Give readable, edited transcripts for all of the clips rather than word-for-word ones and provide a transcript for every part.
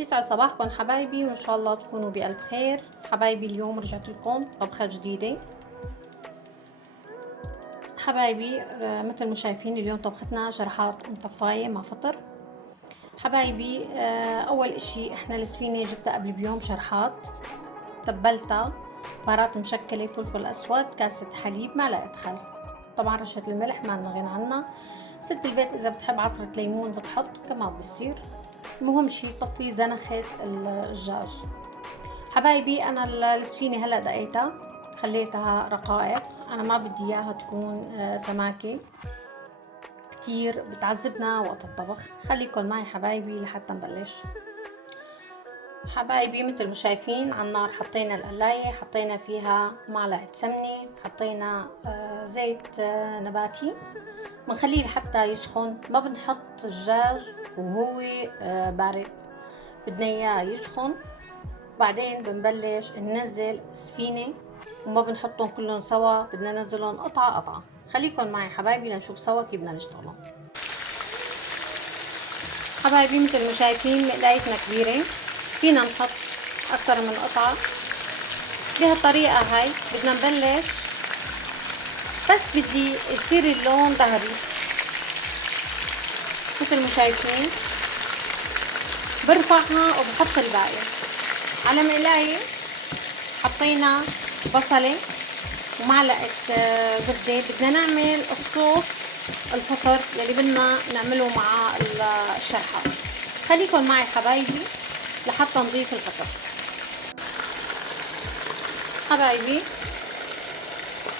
يسعد صباحكم حبايبي، وإن شاء الله تكونوا بألف خير. حبايبي اليوم رجعت لكم طبخة جديدة. حبايبي مثل ما شايفين اليوم طبختنا شرحات مطفاية مع فطر. حبايبي أول إشي إحنا السفينة جبتها قبل بيوم شرحات، تبلتها بهارات مشكلة، فلفل أسود، كاسة حليب، معلقة خل، طبعا رشة الملح ما لنا غنى عنها. ست البيت إذا بتحب عصرة ليمون بتحط كمان بصير. المهم شي طفي زنخة الدجاج. حبايبي انا السفينة هلا دقيتها، خليتها رقائق، انا ما بدي اياها تكون سماكة كتير بتعذبنا وقت الطبخ. خليكن معي حبايبي لحتى نبلش. حبايبي مثل ما شايفين على النار حطينا القلاية، حطينا فيها معلقة سمنة، حطينا زيت نباتي، بنخليه لحتى يسخن. ما بنحط الدجاج وهو بارد، بدنا اياه يسخن. بعدين بنبلش ننزل السفينة وما بنحطهم كلهم سوا، بدنا ننزلهم قطعة قطعة. خليكن معي حبايبي لنشوف سوا كيف بدنا نشتغلهم. حبايبي مثل ما شايفين مقلايتنا كبيرة، فينا نحط أكتر من قطعة. بهالطريقة هاي بدنا نبلش، بس بدي يصير اللون ذهبي مثل ما شايفين، برفعها وبحط الباقي على مقلاية. حطينا بصلة ومعلقة زبدة. بدنا نعمل الصوص الفطر يلي بدنا نعمله مع الشرحات. خليكن معي حبايبي لحتى نضيف الفطر. حبايبي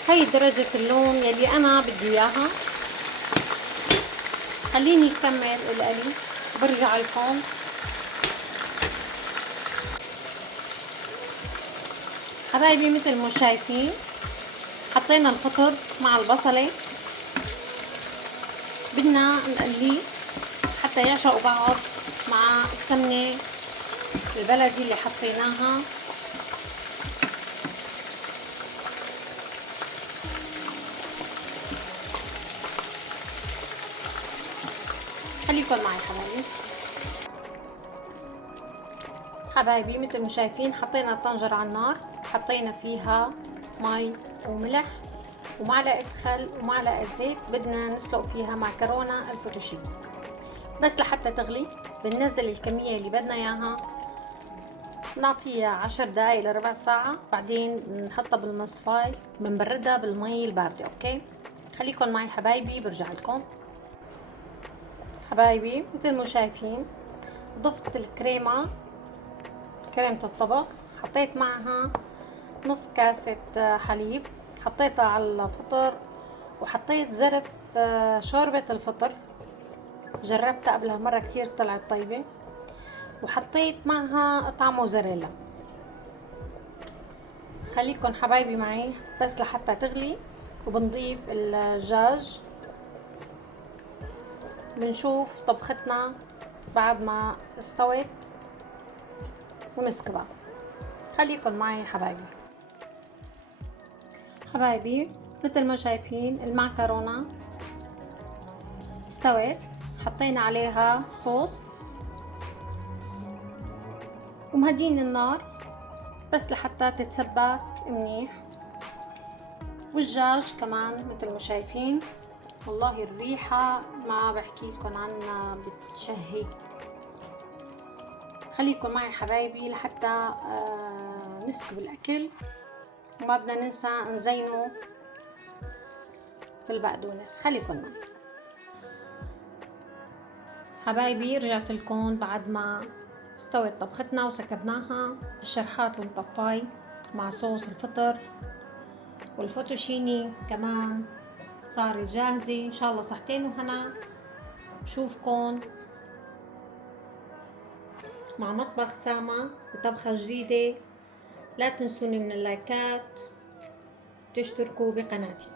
هاي درجة اللون يلي انا بدي اياها. خليني اكمل القلي برجع لكم. حبايبي مثل ما شايفين حطينا الفطر مع البصلة، بدنا نقليه حتى يعشقوا بعض مع السمنة البلدي اللي حطيناها. خليكن معي حبايبي. حبايبي مثل ما شايفين حطينا الطنجرة على النار، حطينا فيها مي وملح ومعلقة خل ومعلقة زيت. بدنا نسلق فيها معكرونة الفوتوشيني بس لحتى تغلي. بننزل الكمية اللي بدنا اياها، نعطيها 10 دقايق لربع ساعة، بعدين بنحطها بالمصفاي بنبردها بالمي الباردة. اوكي خليكن معي حبايبي برجع لكم. حبايبي مثل ما شايفين ضفت الكريمة، كريمة الطبخ، حطيت معها نص كاسة حليب، حطيتها على الفطر، وحطيت زرف شوربة الفطر، جربتها قبلها مرة كتير طلعت طيبة، وحطيت معها قطع موزاريلا. خليكن حبايبي معي بس لحتى تغلي، وبنضيف الدجاج. بنشوف طبختنا بعد ما استوت ونسكبها. خليكن معي حبايبي. حبايبي مثل ما شايفين المعكرونة استوت، حطينا عليها صوص ومهدين النار بس لحتى تتسبك منيح. والدجاج كمان مثل ما شايفين، والله الريحة ما بحكي لكم عنها، بتشهي. خليكم معي حبايبي لحتى نسكب الأكل، وما بدنا ننسى نزينه بالبقدونس. خليكم معي حبايبي. رجعت لكم بعد ما استوت طبختنا وسكبناها. الشرحات المطفاي مع صوص الفطر والفوتوشيني كمان صارت جاهزة. ان شاء الله صحتين وهنا. بشوفكن مع مطبخ ساما بطبخة جديدة. لا تنسوني من اللايكات، تشتركوا بقناتي.